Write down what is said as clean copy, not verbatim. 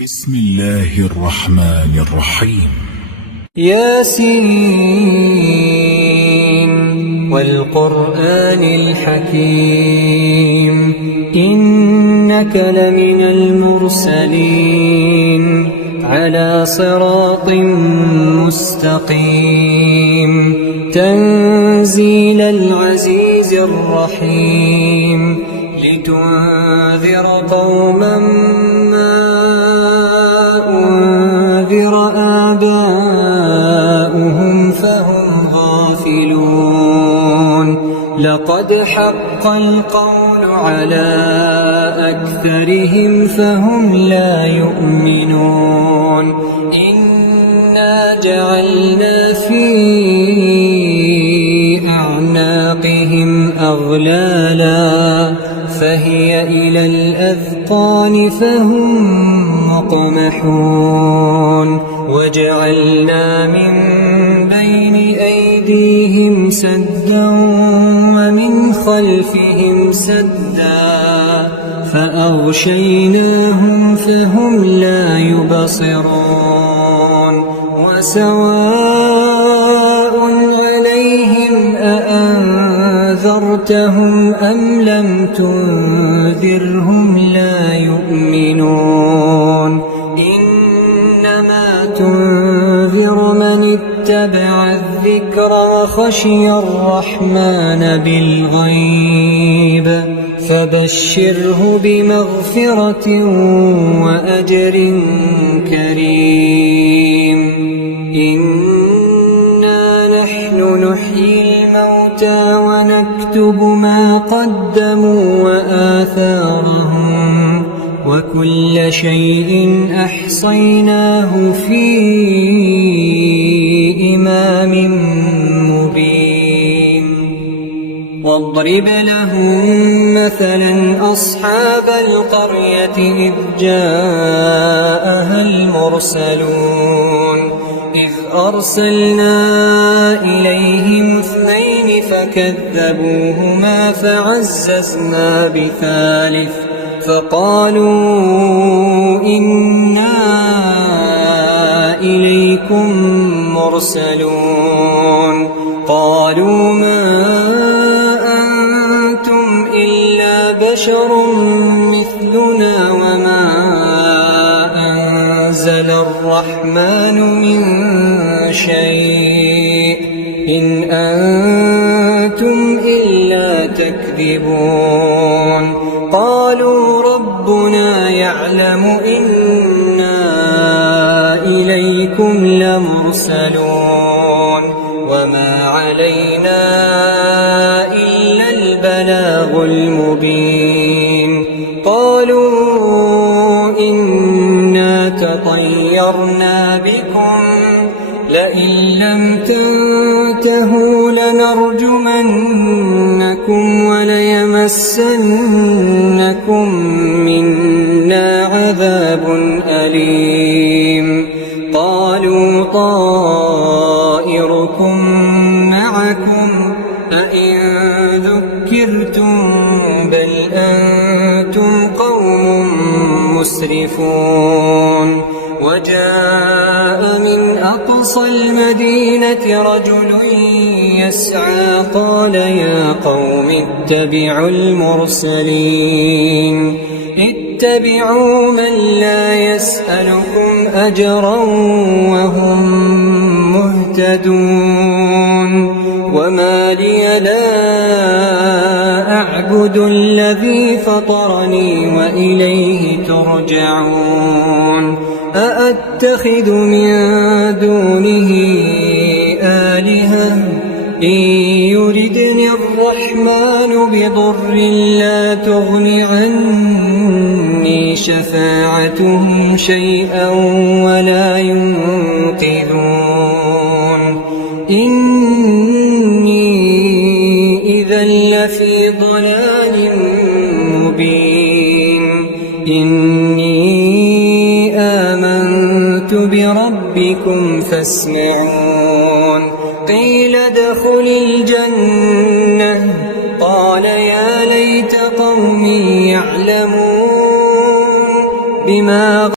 بسم الله الرحمن الرحيم. ياسين والقرآن الحكيم إنك لمن المرسلين على صراط مستقيم تنزيل العزيز الرحيم لتنذر قوما ما أنذر آباؤهم فهم غافلون لقد حق القول على أكثرهم فهم لا يؤمنون إنا جعلنا في أعناقهم أغلالا فهي إلى الأذقان فهم مقمحون وجعلنا من بين أيديهم سدا ومن خلفهم سدا فأغشيناهم فهم لا يبصرون وسواء عليهم أأنذرتهم أم لم تنذرهم لا يؤمنون إنما تنذر من اتبع الذكر وخشي الرحمن بالغيب فبشره بمغفرة وأجر كريم إنا نحن نحيي الموتى ونكتب ما قدموا وآثارهم وكل شيء أحصيناه في إمام مبين واضرب لهم مثلا أصحاب القرية إذ جاءها المرسلون إذ أرسلنا إليهم 2 فكذبوهما فعززنا بثالث فقالوا إنا إليكم مرسلون قالوا ما أنتم إلا بشر مثلنا وما أنزل الرحمن من شيء إن أنتم إلا تكذبون قالوا ربنا يعلم إنا إليكم لمرسلون وما علينا إلا البلاغ المبين قالوا إنا تطيرنا بكم لئن لم تنتهوا لنرجمنكم وليمسنكم منا عذاب أليم قالوا طائركم معكم أئن ذكرتم بل أنتم قوم مسرفون وجاء من أقصى المدينة رجل يسعى قال يا قوم اتبعوا المرسلين اتبعوا من لا يسألكم أجرا وهم مهتدون وما لي لا أعبد الذي فطرني وإليه ترجعون أأتخذ من دونه آلهة إن يردني الرحمن بضر لا تغن عني شفاعتهم شيئا ولا ينقذون إني إذا لفي ضلال مبين إني آمنت بربكم فاسمعون قيل ادخل الجنة قال يا ليت قومي يعلمون بما